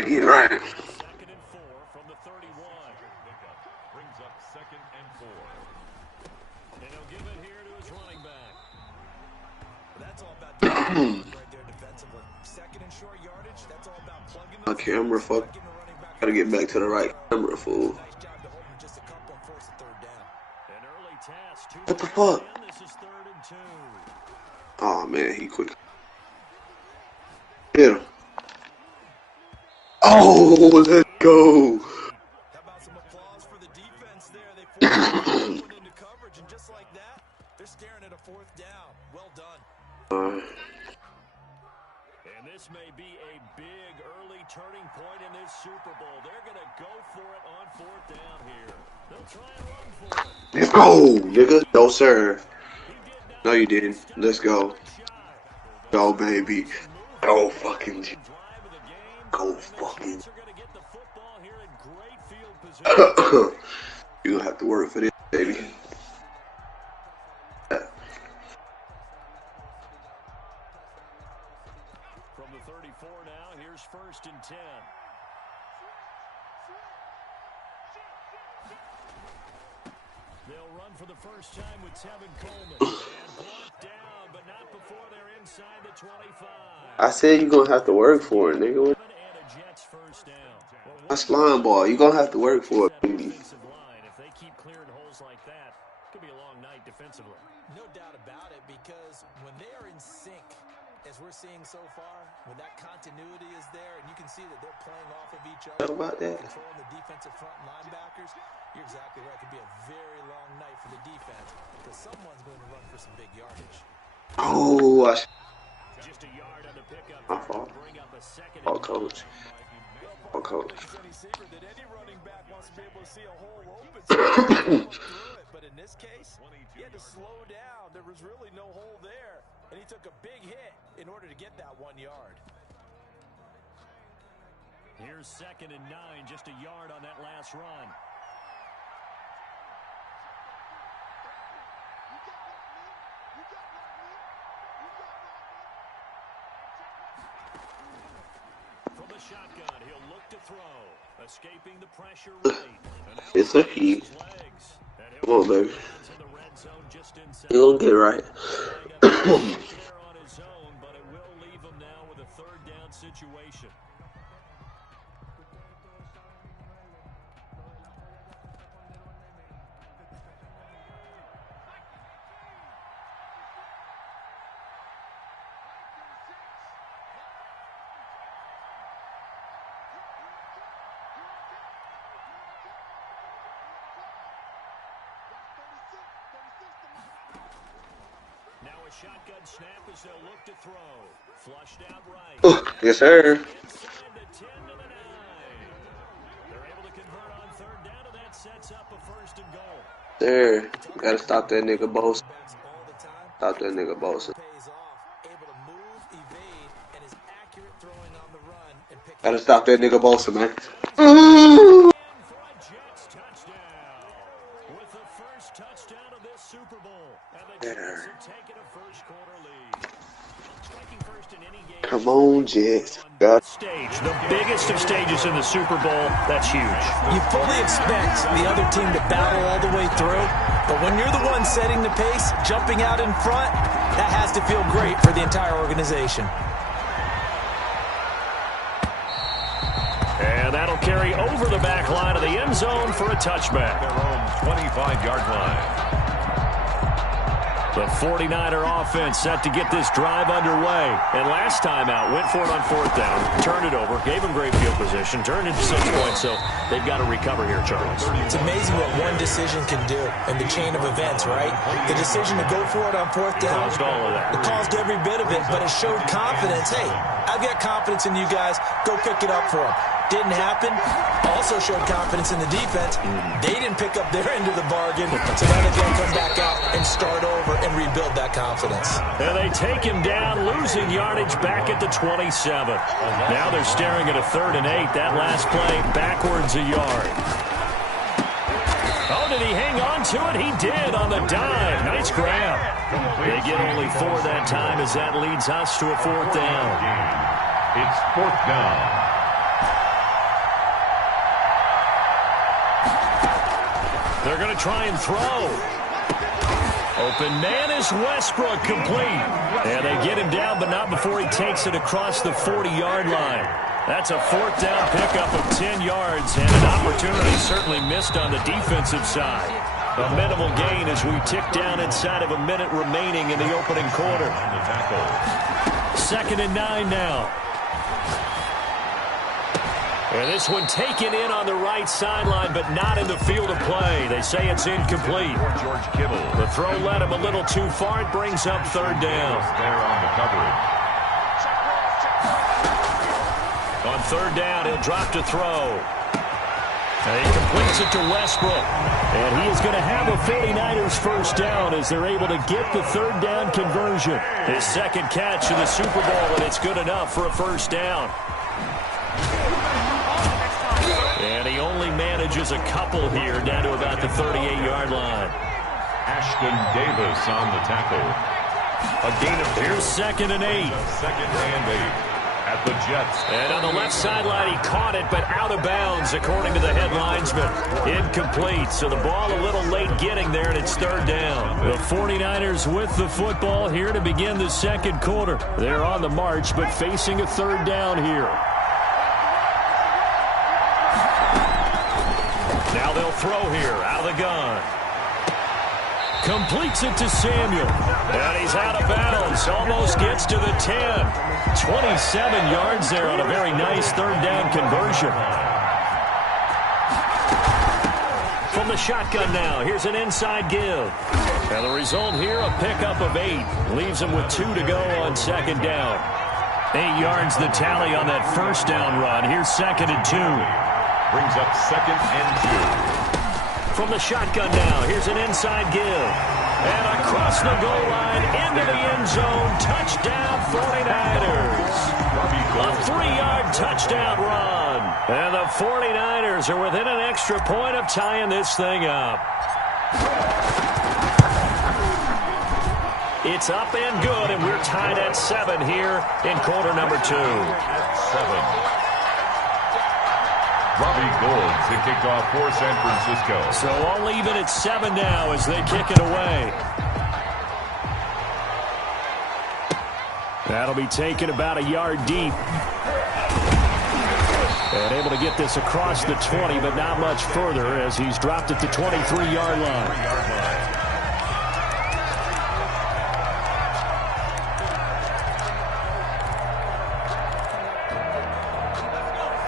gotta get right. Second and 4 from the 31. Brings up second and 4. And he'll give it here to his running back. That's all about right there defensively. Second and short yardage, that's all about plugging My camera, fuck. Gotta get back to the right camera, fool. Nice job to hold him just a couple and force a third down. An early task. What the fuck? This is 3rd and 2. Oh man, he quick. Hit him. Oh, let's go. How about some applause for the defense there? They forced it into coverage, and just like that, they're staring at a 4th down. Well done. And this may be a big early turning point in this Super Bowl. They're going to go for it on 4th down here. They'll try and run for it. Let's go, nigga. No, sir. No, you didn't. Let's go. Go, baby. Go fucking. Go fucking. You're gonna have to work for this, baby. From the 34 now, here's 1st and 10. They'll run for the first time with Tevin Coleman. And blocked down, but not before they're inside the 25. I said you're gonna have to work for it, nigga. And a Jets first down. That's line ball. You're gonna have to work for it, baby. If they keep clearing holes like that, it could be a long night defensively. No doubt about it, because when they are in sync, as we're seeing so far, when that continuity is there, and you can see that they're playing off of each other, About that. controlling the defensive front linebackers, you're exactly right. It could be a very long night for the defense, because someone's going to run for some big yardage. Oh, Just a yard on the pickup. my fault. Bring up a second. Oh, coach. Oh, coach. Any secret that any running back wants to be able to see a hole open, so he can run through it. But in this case, he had to slow down. There was really no hole there, and he took a big hit in order to get that 1 yard. Here's 2nd and 9, just a yard on that last run. From the shotgun, he'll look to throw, escaping the pressure right. It's a heat. Come on, baby. You're gonna get it right. There on his own, but it will leave him now with a 3rd down situation. Now a shotgun snap as they'll look to throw. Flushed out right. Yes, sir. Inside the 10 to the 9. They're able to convert on 3rd down, and that sets up a 1st and goal. Sir, gotta stop that nigga boss. Stop that nigga boss. Gotta stop that nigga boss, man. For a Jets touchdown. With the first touchdown of this Super Bowl. And the Jets have taken a first-quarter lead. Striking first in any game. Come on, Jets. Stage, the biggest of stages in the Super Bowl. That's huge. You fully expect the other team to battle all the way through, but when you're the one setting the pace, jumping out in front, that has to feel great for the entire organization. And that'll carry over the back line of the end zone for a touchback. Their own 25-yard line. The 49er offense set to get this drive underway. And last time out, went for it on 4th down, turned it over, gave them great field position, turned into 6 points, so they've got to recover here, Charles. It's amazing what one decision can do in the chain of events, right? The decision to go for it on 4th down. Caused all of that. It caused every bit of it, but it showed confidence. Hey, I've got confidence in you guys. Go pick it up for them. Didn't happen. Also showed confidence in the defense. They didn't pick up their end of the bargain, so now they've got to come back out and start over and rebuild that confidence. And they take him down, losing yardage back at the 27. Now they're staring at a 3rd and 8. That last play, backwards a yard. Oh, did he hang on to it? He did on the dive. Nice grab. They get only 4 that time as that leads us to a 4th down. It's 4th down. They're going to try and throw. Open man is Westbrook, complete. And they get him down, but not before he takes it across the 40-yard line. That's a fourth down pickup of 10 yards, and an opportunity certainly missed on the defensive side. A minimal gain as we tick down inside of a minute remaining in the opening quarter. 2nd and 9 now. And this one taken in on the right sideline, but not in the field of play. They say it's incomplete. George Kittle. The throw led him a little too far. It brings up 3rd down. There on the coverage. On 3rd down, he'll drop to throw. And he completes it to Westbrook. And he is going to have a 49ers first down as they're able to get the 3rd down conversion. His 2nd catch in the Super Bowl, and it's good enough for a first down. And he only manages a couple here down to about the 38-yard line. Ashton Davis on the tackle. A gain of 2. Here's 2nd and 8. 2nd and 8 at the Jets. And on the left sideline, he caught it, but out of bounds, according to the head linesman. Incomplete, so the ball a little late getting there, and it's 3rd down. The 49ers with the football here to begin the 2nd quarter. They're on the march, but facing a 3rd down here. Now they'll throw here, out of the gun. Completes it to Samuel. And he's out of bounds. Almost gets to the 10. 27 yards there on a very nice 3rd down conversion. From the shotgun now, here's an inside give. And the result here, a pickup of 8. Leaves him with 2 to go on 2nd down. 8 yards the tally on that first down run. Here's 2nd and 2. Brings up 2nd and 2. From the shotgun now, here's an inside give. And across the goal line, into the end zone, touchdown 49ers. A 3-yard touchdown run. And the 49ers are within an extra point of tying this thing up. It's up and good, and we're tied at 7 here in quarter number 2. At 7. Robbie Gould to kick off for San Francisco. So all even at 7 now as they kick it away. That'll be taken about a yard deep. And able to get this across the 20, but not much further as he's dropped at the 23-yard line.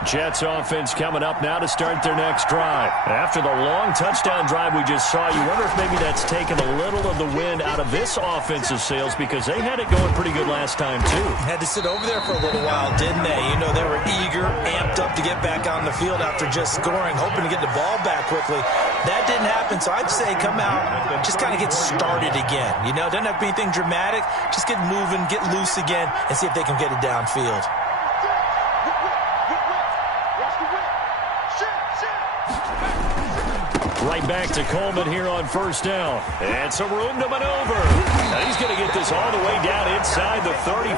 Jets offense coming up now to start their next drive. After the long touchdown drive we just saw, you wonder if maybe that's taken a little of the wind out of this offensive sails because they had it going pretty good last time, too. Had to sit over there for a little while, didn't they? You know, they were eager, amped up to get back on the field after just scoring, hoping to get the ball back quickly. That didn't happen, so I'd say come out, just kind of get started again. You know, doesn't have to be anything dramatic. Just get moving, get loose again, and see if they can get it downfield. Right back to Coleman here on first down. And some room to maneuver. And he's going to get this all the way down inside the 35.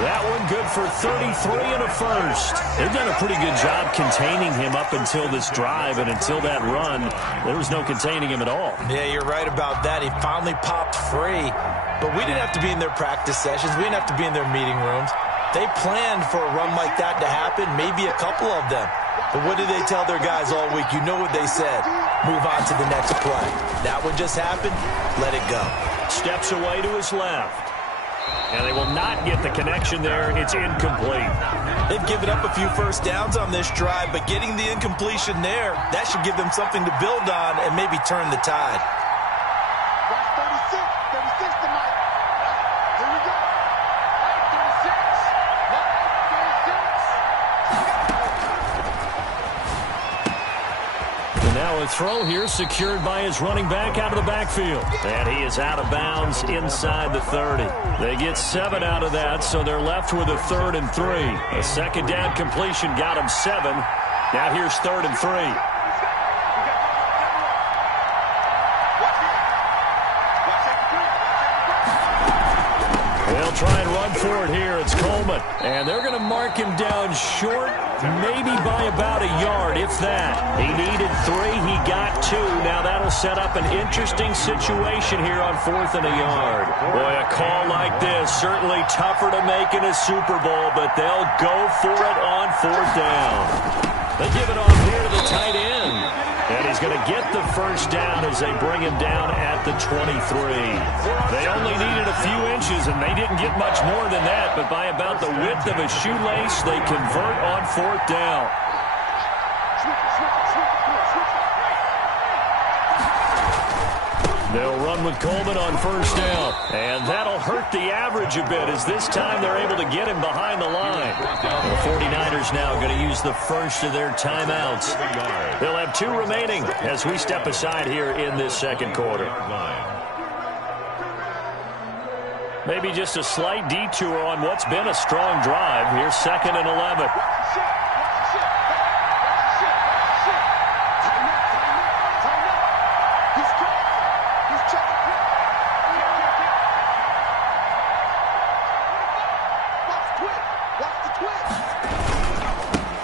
That one good for 33 and a first. They've done a pretty good job containing him up until this drive, and until that run, there was no containing him at all. Yeah, you're right about that. He finally popped free. But we didn't have to be in their practice sessions. We didn't have to be in their meeting rooms. They planned for a run like that to happen, maybe a couple of them. But what did they tell their guys all week? You know what they said. Move on to the next play. That one just happened. Let it go. Steps away to his left. And they will not get the connection there. It's incomplete. They've given up a few first downs on this drive, but getting the incompletion there, that should give them something to build on and maybe turn the tide. Now a throw here secured by his running back out of the backfield. And he is out of bounds inside the 30. They get 7 out of that, so they're left with a 3rd and 3. A second down completion got him 7. Now here's 3rd and 3. They'll try and run for it here. It's Coleman. And they're going to mark him down short, maybe by about a yard, if that. He needed 3. He got 2. Now that'll set up an interesting situation here on 4th and a yard. Boy, a call like this, certainly tougher to make in a Super Bowl, but they'll go for it on 4th down. They give it off here to the tight end. And he's going to get the first down as they bring him down at the 23. They only needed a few inches, and they didn't get much more than that. But by about the width of a shoelace, they convert on 4th down. They'll run with Coleman on 1st down. And that'll hurt the average a bit, as this time they're able to get him behind the line. The 49ers now going to use the first of their timeouts. They'll have 2 remaining as we step aside here in this second quarter. Maybe just a slight detour on what's been a strong drive. Here's 2nd and 11.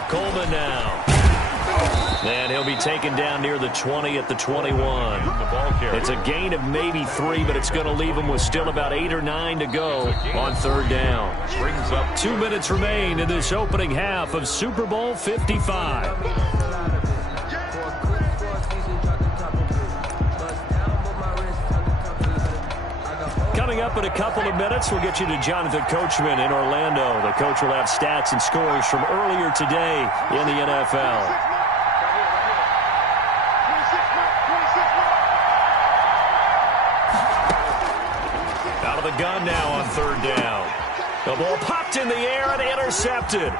Coleman now. And he'll be taken down near the 20 at the 21. It's a gain of maybe 3, but it's going to leave him with still about 8 or 9 to go on 3rd down. 2 minutes remain in this opening half of Super Bowl 55. Coming up in a couple of minutes, we'll get you to Jonathan Coachman in Orlando. The coach will have stats and scores from earlier today in the NFL. Out of the gun now on 3rd down. The ball popped in the air and intercepted.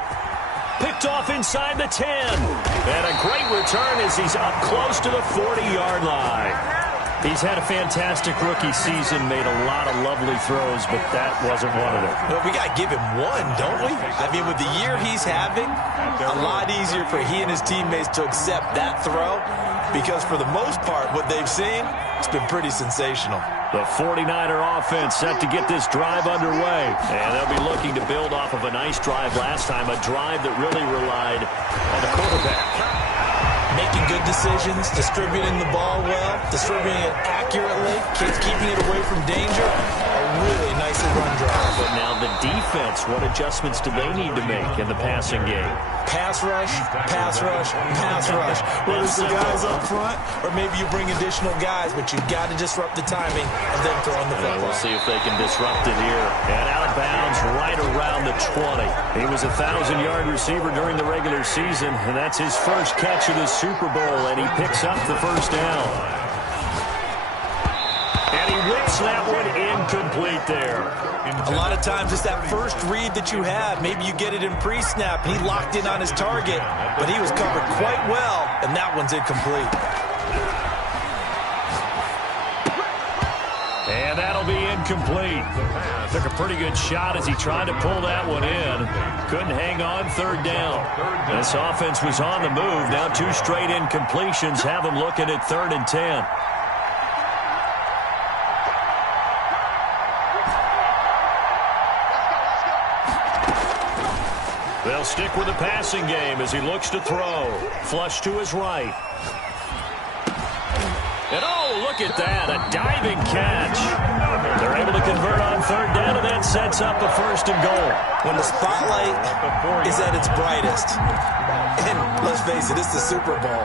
Picked off inside the 10. And a great return as he's up close to the 40-yard line. He's had a fantastic rookie season, made a lot of lovely throws, but that wasn't one of them. Well, we got to give him one, don't we? I mean, with the year he's having, a lot easier for he and his teammates to accept that throw, because for the most part, what they've seen, it's been pretty sensational. The 49er offense set to get this drive underway, and they'll be looking to build off of a nice drive last time, a drive that really relied on the quarterback. Making good decisions, distributing the ball well, distributing it accurately, keeping it away from danger. A really nicely run drive. But now the defense, what adjustments do they need to make in the passing game? Pass rush, pass rush, pass rush. Whether it's the guys up front or maybe you bring additional guys, but you've got to disrupt the timing of them throwing the football. We'll see if they can disrupt it here. And out of bounds right around the 20. He was a 1,000-yard receiver during the regular season, and that's his first catch of the Super Bowl, and he picks up the first down. And he whips that one incomplete there. A lot of times it's that first read that you have. Maybe you get it in pre-snap. He locked in on his target, but he was covered quite well, and that one's incomplete. And that'll be incomplete. Took a pretty good shot as he tried to pull that one in. Couldn't hang on 3rd down. This offense was on the move. Now 2 straight incompletions have them looking at 3rd and 10. They'll stick with the passing game as he looks to throw. Flush to his right. And oh, look at that, a diving catch. They're able to convert on 3rd down, and that sets up a 1st and goal. When the spotlight is at its brightest, and let's face it, it's the Super Bowl,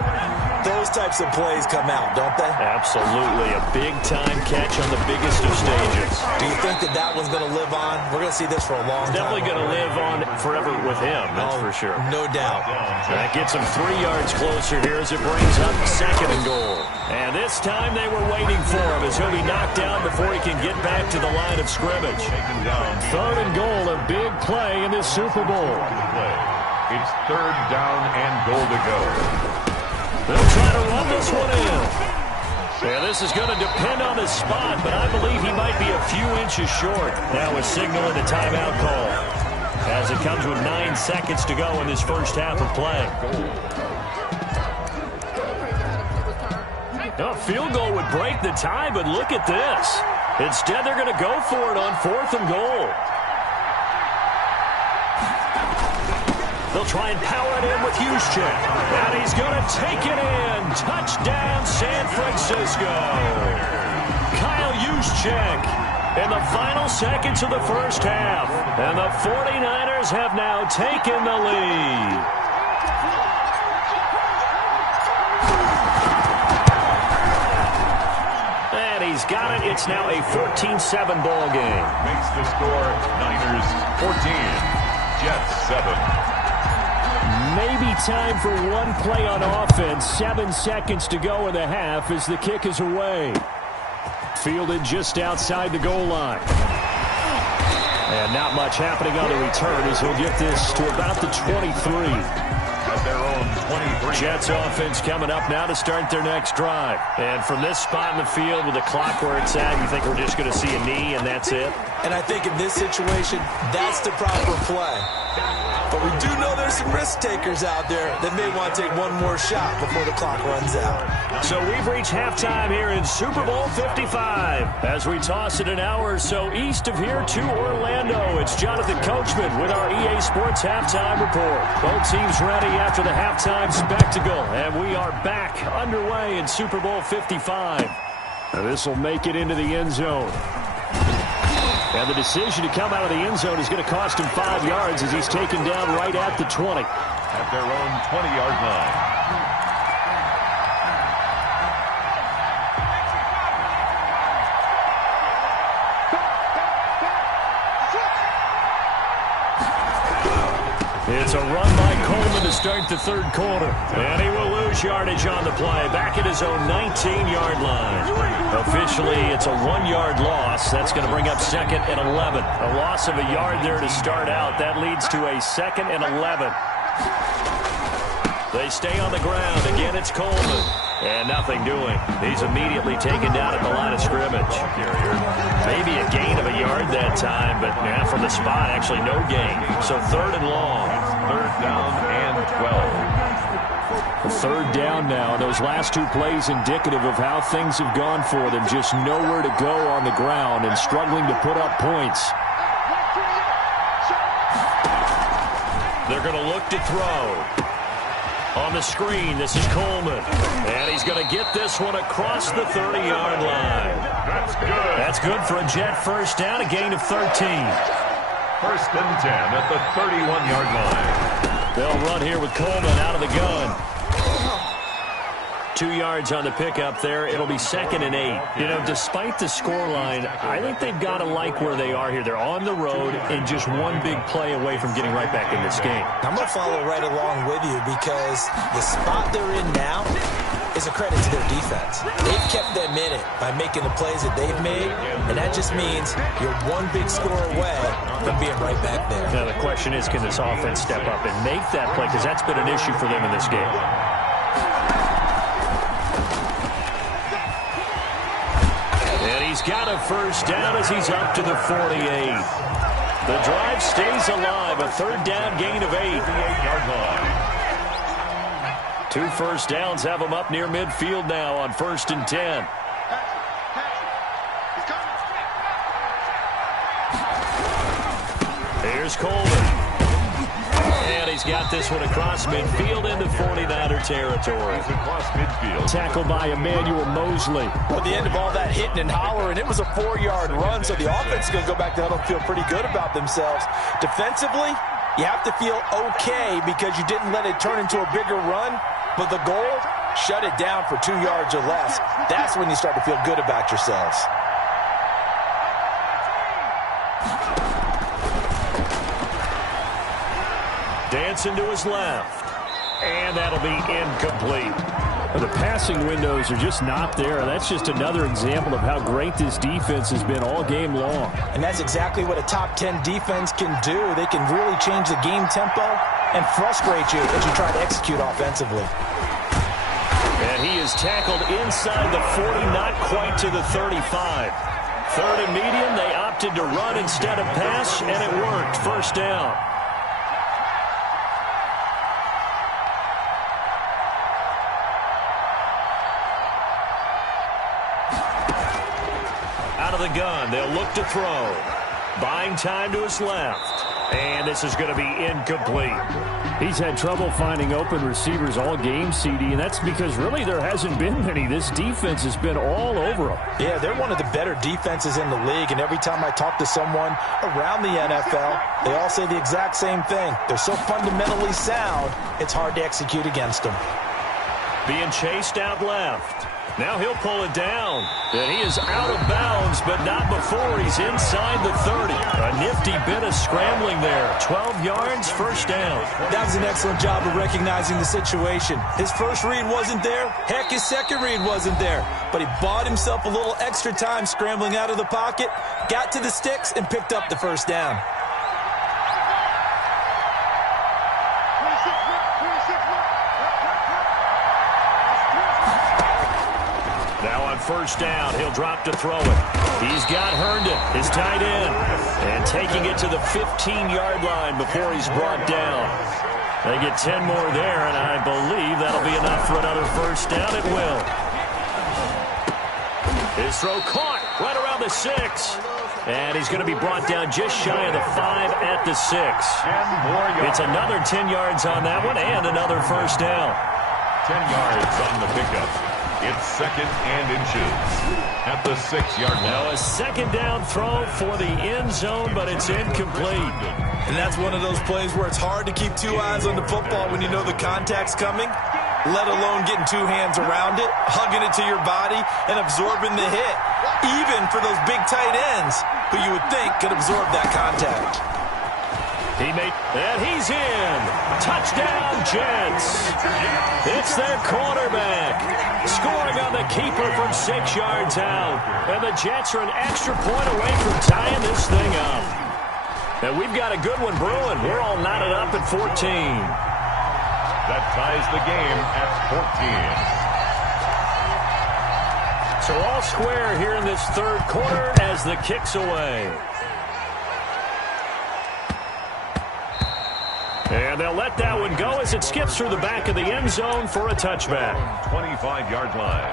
those types of plays come out, don't they? Absolutely, a big-time catch on the biggest of stages. Do you think that that one's going to live on? We're going to see this for a long time. Definitely going to live on forever with him, that's for sure. No doubt. That gets him 3 yards closer here as it brings up 2nd and goal. And this time they were waiting for him as he'll be knocked down before he can get back to the line of scrimmage. 3rd and goal, a big play in this Super Bowl. It's 3rd down and goal to go. They'll try to run this one in. Yeah, this is going to depend on his spot, but I believe he might be a few inches short. Now with signaling the timeout call as it comes with 9 seconds to go in this first half of play. A field goal would break the tie, but look at this. Instead, they're going to go for it on 4th and goal. They'll try and power it in with Juszczyk. And he's going to take it in. Touchdown, San Francisco. Kyle Juszczyk in the final seconds of the first half. And the 49ers have now taken the lead. And he's got it. It's now a 14-7 ball game. Makes the score Niners 14, Jets 7. Maybe time for one play on offense. 7 seconds to go in the half as the kick is away. Fielded just outside the goal line. And not much happening on the return as he'll get this to about the 23. At their own 23. Jets offense coming up now to start their next drive. And from this spot in the field with the clock where it's at, you think we're just going to see a knee and that's it? And I think in this situation, that's the proper play. But we do know there's some risk takers out there that may want to take one more shot before the clock runs out. So we've reached halftime here in Super Bowl 55. As we toss it an hour or so east of here to Orlando, it's Jonathan Coachman with our EA Sports Halftime Report. Both teams ready after the halftime spectacle, and we are back underway in Super Bowl 55. And this will make it into the end zone. And the decision to come out of the end zone is going to cost him 5 yards as he's taken down right at the 20. At their own 20-yard line. It's a run by Coleman to start the third quarter. And he will lose yardage on the play. Back at his own 19-yard line. Officially, it's a 1-yard loss. That's going to bring up 2nd and 11. A loss of a yard there to start out. That leads to a 2nd and 11. They stay on the ground. Again, it's Coleman. And nothing doing. He's immediately taken down at the line of scrimmage. Maybe a gain of a yard that time, but from the spot, actually no gain. So 3rd and long. 3rd down and 12. 3rd down now. Those last 2 plays indicative of how things have gone for them. Just nowhere to go on the ground and struggling to put up points. They're going to look to throw. On the screen, this is Coleman. And he's going to get this one across the 30-yard line. That's good. That's good for a Jet first down, a gain of 13. 1st and 10 at the 31-yard line. They'll run here with Coleman out of the gun. 2 yards on the pickup there. It'll be 2nd and 8. You know, despite the scoreline, I think they've got to like where they are here. They're on the road and just one big play away from getting right back in this game. I'm going to follow right along with you because the spot they're in now is a credit to their defense. They've kept them in it by making the plays that they've made, and that just means you're one big score away from being right back there. Now, the question is, can this offense step up and make that play? Because that's been an issue for them in this game. He's got a first down as he's up to the 48. The drive stays alive. A 3rd down gain of 8. 8-yard line. 2 first downs have him up near midfield now on 1st and 10. Here's Coleman. And he's got this one across midfield into 49er territory. Across midfield. Tackled by Emmanuel Mosley. At the end of all that hitting and hollering, it was a 4-yard run, so the offense is going to go back to huddle and feel pretty good about themselves. Defensively, you have to feel okay because you didn't let it turn into a bigger run, but the goal, shut it down for 2 yards or less. That's when you start to feel good about yourselves. Dancing to his left. And that'll be incomplete. The passing windows are just not there. That's just another example of how great this defense has been all game long. And that's exactly what a top 10 defense can do. They can really change the game tempo and frustrate you as you try to execute offensively. And he is tackled inside the 40, not quite to the 35. 3rd and medium, they opted to run instead of pass, and it worked. First down. of the gun. They'll look to throw. Buying time to his left. And this is going to be incomplete. He's had trouble finding open receivers all game, CD, and that's because really there hasn't been many. This defense has been all over him. Yeah, they're one of the better defenses in the league, and every time I talk to someone around the NFL, they all say the exact same thing. They're so fundamentally sound, it's hard to execute against them. Being chased out left. Now he'll pull it down. And he is out of bounds, but not before he's inside the 30. A nifty bit of scrambling there. 12 yards, first down. That was an excellent job of recognizing the situation. His first read wasn't there. Heck, his second read wasn't there. But he bought himself a little extra time scrambling out of the pocket, got to the sticks, and picked up the first down. First down, he'll drop to throw it. He's got Herndon, his tight end, and taking it to the 15-yard line before he's brought down. They get 10 more there, and I believe that'll be enough for another first down. It will. His throw caught right around the 6. And he's going to be brought down just shy of the 5 at the 6. It's another 10 yards on that one and another first down. 10 yards on the pickup. It's second and inches at the 6-yard line. Now a second down throw for the end zone, but it's incomplete. And that's one of those plays where it's hard to keep two eyes on the football when you know the contact's coming, let alone getting two hands around it, hugging it to your body, and absorbing the hit, even for those big tight ends who you would think could absorb that contact. And he's in. Touchdown, Jets. It's their quarterback. Scoring on the keeper from 6 yards out. And the Jets are an extra point away from tying this thing up. And we've got a good one brewing. We're all knotted up at 14. That ties the game at 14. So all square here in this third quarter as the kick's away. And they'll let that one go as it skips through the back of the end zone for a touchback. 25-yard line.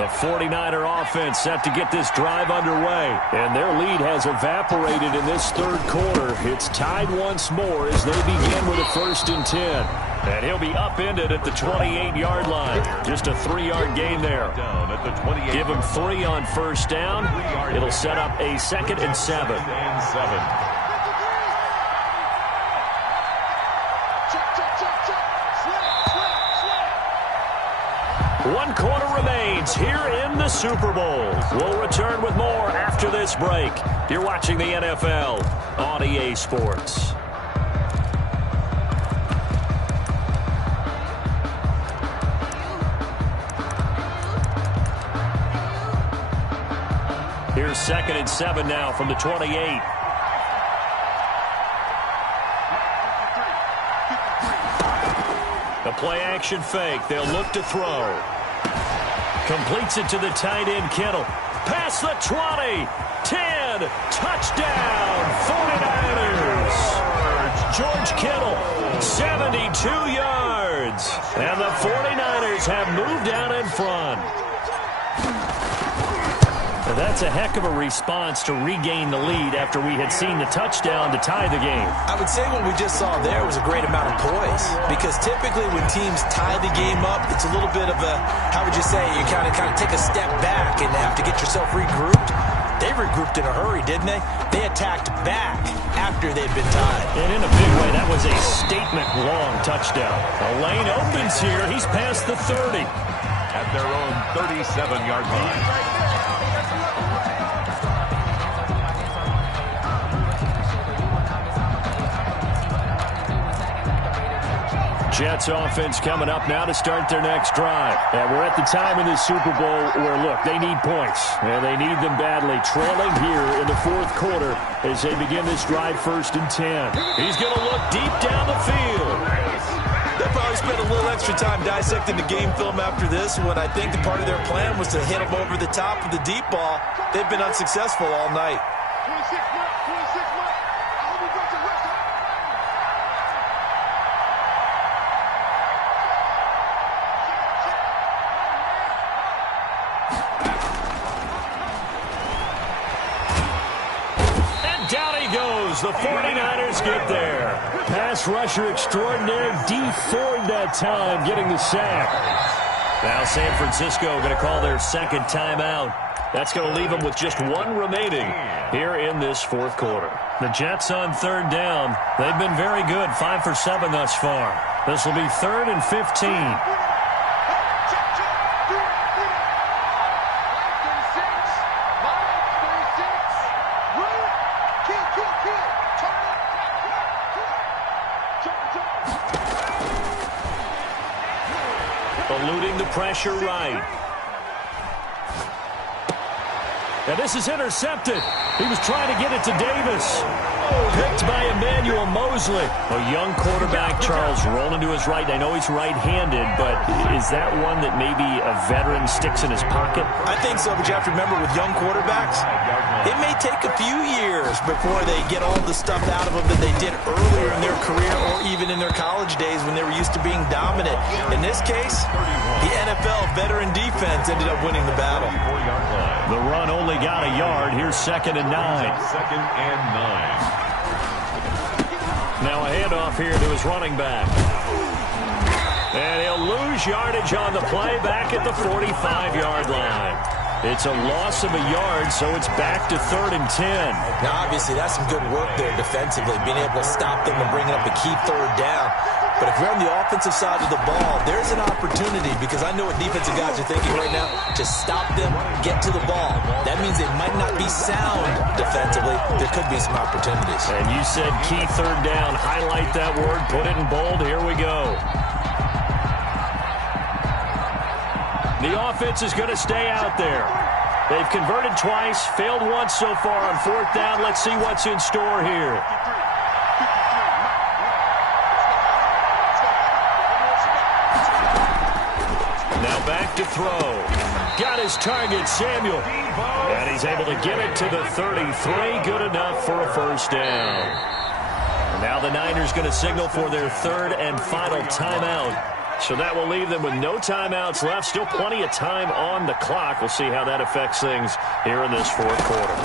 The 49er offense set to get this drive underway. And their lead has evaporated in this third quarter. It's tied once more as they begin with a 1st and 10. And he'll be upended at the 28-yard line. Just a 3-yard gain there. Down at the 28. Give him 3 on first down. It'll set up a 2nd and 7. One quarter remains here in the Super Bowl. We'll return with more after this break. You're watching the NFL on EA Sports. Here's 2nd and 7 now from the 28. A play-action fake. They'll look to throw. Completes it to the tight end, Kittle. Past the 20. 10. Touchdown, 49ers. George Kittle, 72 yards. And the 49ers have moved out in front. That's a heck of a response to regain the lead after we had seen the touchdown to tie the game. I would say what we just saw there was a great amount of poise, because typically when teams tie the game up, it's a little bit of a, how would you say, you kind of take a step back and have to get yourself regrouped. They regrouped in a hurry, didn't they? They attacked back after they'd been tied. And in a big way, that was a statement-long touchdown. A lane opens here. He's past the 30. At their own 37-yard line. Jets offense coming up now to start their next drive. And we're at the time in the Super Bowl where, look, they need points. And they need them badly. Trailing here in the fourth quarter as they begin this drive 1st and 10. He's going to look deep down the field. They'll probably spend a little extra time dissecting the game film after this, when I think the part of their plan was to hit them over the top of the deep ball. They've been unsuccessful all night. goes. The 49ers get there. Pass rusher extraordinaire, D Ford that time, getting the sack. Now San Francisco going to call their second timeout. That's going to leave them with just one remaining here in this fourth quarter. The Jets on third down. They've been very good, 5 for 7 thus far. This will be 3rd and 15. Eluding the pressure right. And this is intercepted. He was trying to get it to Davis. Picked by Emmanuel Mosley. A young quarterback, Charles, rolling to his right. I know he's right-handed, but is that one that maybe a veteran sticks in his pocket? I think so, but you have to remember with young quarterbacks, it may take a few years before they get all the stuff out of them that they did earlier in their career or even in their college days when they were used to being dominant. In this case, the NFL veteran defense ended up winning the battle. The run only got a yard. Here's 2nd and 9. 2nd and 9. Now a handoff here to his running back. And he'll lose yardage on the play back at the 45-yard line. It's a loss of a yard, so it's back to 3rd and 10. Now, obviously, that's some good work there defensively, being able to stop them and bringing up a key 3rd down. But if you're on the offensive side of the ball, there's an opportunity, because I know what defensive guys are thinking right now, to stop them, get to the ball. That means they might not be sound defensively. There could be some opportunities. And you said key 3rd down. Highlight that word, put it in bold. Here we go. The offense is going to stay out there. They've converted twice, failed once so far on 4th down. Let's see what's in store here. Now back to throw. Got his target, Samuel. And he's able to get it to the 33. Good enough for a 1st down. And now the Niners going to signal for their 3rd and final timeout. So that will leave them with no timeouts left. Still plenty of time on the clock. We'll see how that affects things here in this 4th quarter.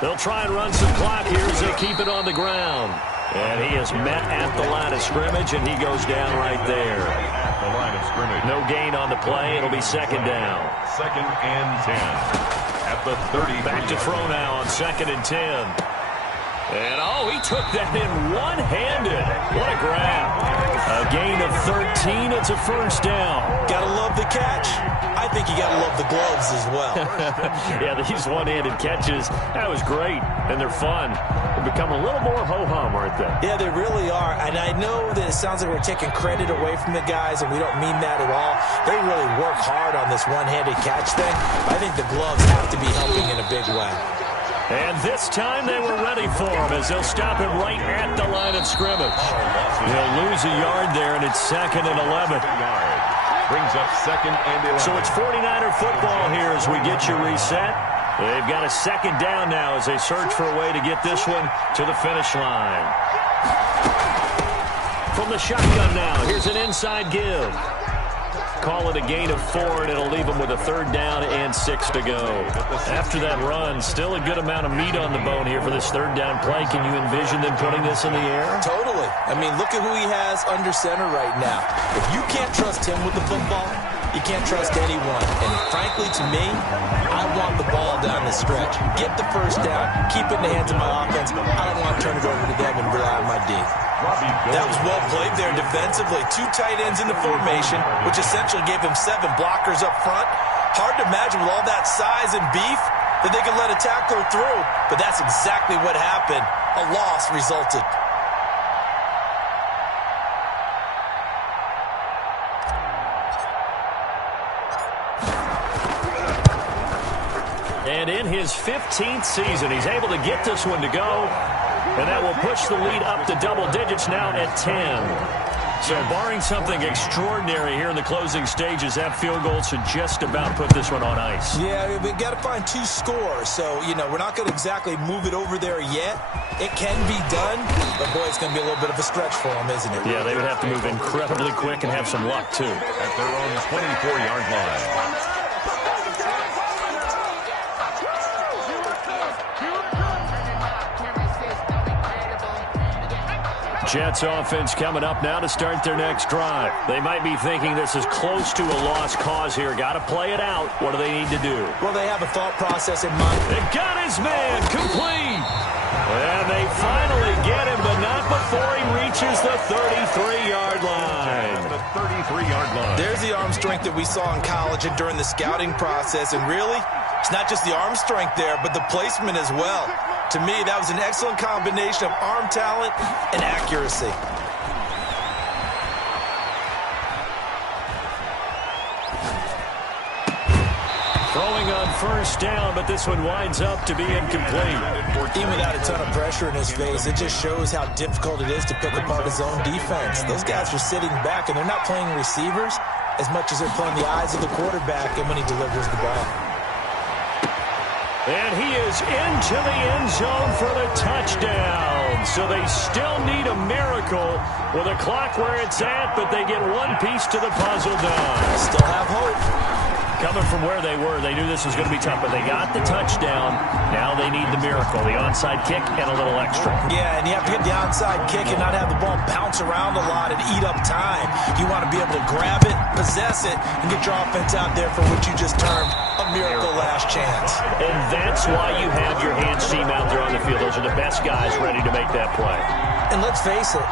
They'll try and run some clock here as they keep it on the ground. And he is met at the line of scrimmage, and he goes down right there. At the line of scrimmage. No gain on the play. It'll be 2nd down. 2nd and 10. At the 30. Back to throw now on 2nd and 10. And, oh, he took that in one-handed. What a grab. A gain of 13. It's a 1st down. Gotta love the catch. I think you gotta love the gloves as well. Yeah, these one-handed catches, that was great. And they're fun. They become a little more ho-hum, aren't they? Yeah, they really are. And I know that it sounds like we're taking credit away from the guys, and we don't mean that at all. They really work hard on this one-handed catch thing. I think the gloves have to be helping in a big way. And this time they were ready for him as they'll stop him right at the line of scrimmage. He'll lose a yard there, and it's 2nd and 11. Brings up 2nd and 11. So it's 49er football here as we get you reset. They've got a 2nd down now as they search for a way to get this one to the finish line. From the shotgun now, here's an inside give. Call it a gain of 4, and it'll leave them with a 3rd down and 6 to go. After that run, still a good amount of meat on the bone here for this 3rd down play. Can you envision them putting this in the air? Totally. I mean, look at who he has under center right now. If you can't trust him with the football, you can't trust anyone. And frankly, to me, I want the ball down the stretch. Get the 1st down, keep it in the hands of my offense. I don't want to turn it over to them and rely on my D. That was well played there defensively. 2 tight ends in the formation, which essentially gave him 7 blockers up front. Hard to imagine with all that size and beef that they could let a tackler through, but that's exactly what happened. A loss resulted. And in his 15th season, he's able to get this one to go. And that will push the lead up to double digits now at 10. So barring something extraordinary here in the closing stages, that field goal should just about put this one on ice. Yeah, we've got to find 2 scores. So, we're not going to exactly move it over there yet. It can be done, but, boy, it's going to be a little bit of a stretch for them, isn't it? Yeah, they would have to move incredibly quick and have some luck, too. At their own 24-yard line. Jets offense coming up now to start their next drive. They might be thinking this is close to a lost cause here. Got to play it out. What do they need to do? Well, they have a thought process in mind. They got his man complete. And they finally get him, but not before he reaches the 33-yard line. The 33-yard line. There's the arm strength that we saw in college and during the scouting process. And really, it's not just the arm strength there, but the placement as well. To me, that was an excellent combination of arm talent and accuracy. Throwing on first down, but this one winds up to be incomplete. Even without a ton of pressure in his face, it just shows how difficult it is to pick apart his own defense. Those guys are sitting back, and they're not playing receivers as much as they're playing the eyes of the quarterback and when he delivers the ball. And he is into the end zone for the touchdown. So they still need a miracle with a clock where it's at, but they get one piece to the puzzle done. Still have hope. Coming from where they were, they knew this was going to be tough, but they got the touchdown. Now they need the miracle, the onside kick and a little extra. Yeah, and you have to get the onside kick and not have the ball bounce around a lot and eat up time. You want to be able to grab it, possess it, and get your offense out there for what you just termed a miracle last chance. And that's why you have your hands team out there on the field. Those are the best guys ready to make that play. And let's face it,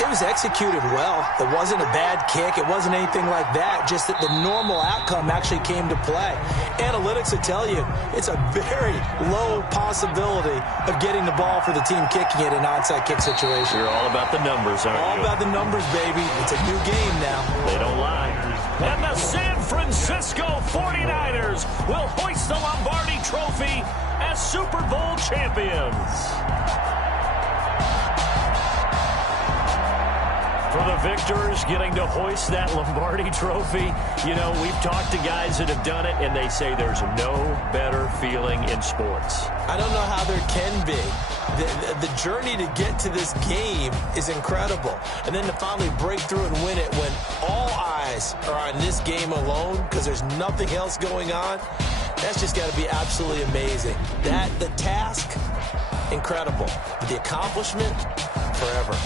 it was executed well. It wasn't a bad kick. It wasn't anything like that. Just that the normal outcome actually came to play. Analytics will tell you it's a very low possibility of getting the ball for the team kicking it in an onside kick situation. You're all about the numbers, aren't you? All about the numbers, baby. It's a new game now. They don't lie. And the San Francisco 49ers will hoist the Lombardi Trophy as Super Bowl champions. For the victors getting to hoist that Lombardi Trophy, you know, we've talked to guys that have done it, and they say there's no better feeling in sports. I don't know how there can be. The journey to get to this game is incredible. And then to finally break through and win it when all eyes are on this game alone because there's nothing else going on, that's just got to be absolutely amazing. The task, incredible. The accomplishment, forever.